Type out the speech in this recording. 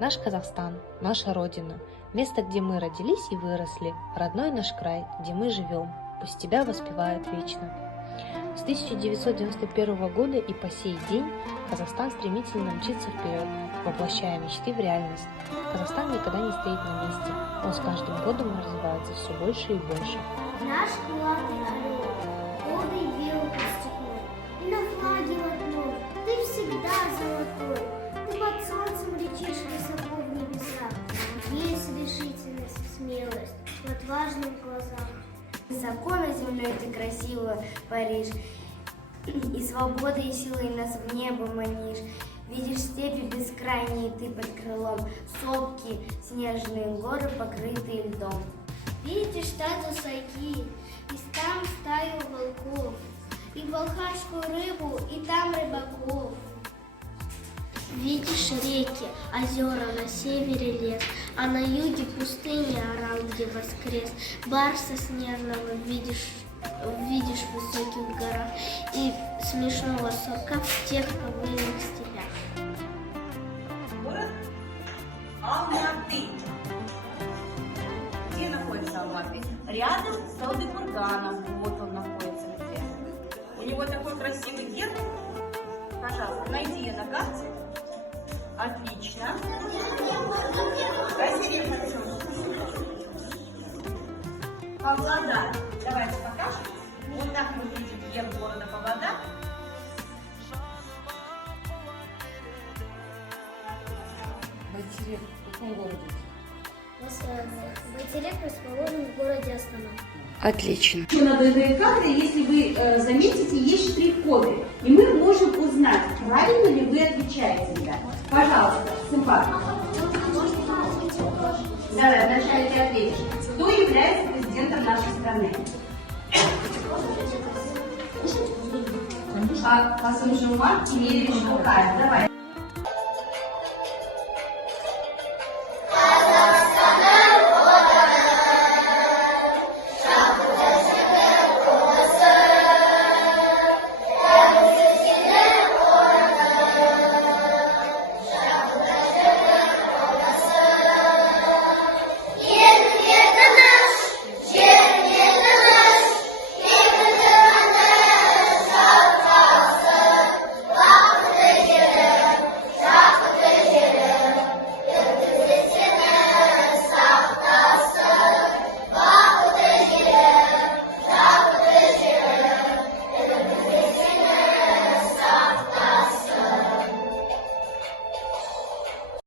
Наш Казахстан, наша Родина, место, где мы родились и выросли, родной наш край, где мы живем, пусть тебя воспевают вечно. С 1991 года и по сей день Казахстан стремительно мчится вперед, воплощая мечты в реальность. Казахстан никогда не стоит на месте, он с каждым годом развивается все больше и больше. Наш крылатый орел, гордый белый стекло, и на флаге родной, ты всегда золотой, ты под солнцем летишь высоко в небесах, есть решительность, смелость в отважных глазах. Законы земной ты красиво паришь, и свободой и силой нас в небо манишь. Видишь степи бескрайние ты под крылом, сопки, снежные горы, покрытые льдом. Видишь стадо сайги, и там стаю волков, и балхашскую рыбу, и там рыбаков. Видишь реки, озера, на севере лес, а на юге пустыня, орал, где воскрес. Барса снежного видишь в высоких горах, и смешного сурка в тех ковыльных степях. Город Алматы. Где находится Алматы? Рядом с Талдыкурганом. Вот он находится где. У него такой красивый герб. Пожалуйста, найди ее на карте. Отлично. Красивее хочу. Павлодар. Давайте покажем. Вот так выглядит герб города Павлодар. Байтерек в каком городе? Байтерек расположен в городе Астана. Отлично. Еще на ДНК, если вы заметите, есть штрих-коды, и мы можем узнать, правильно ли вы отвечаете, ребята. Пожалуйста, Сымпак. Давай, вначале ты ответишь. Кто является президентом нашей страны? Касым-Жомарт Кемелевич Токаев. Давай.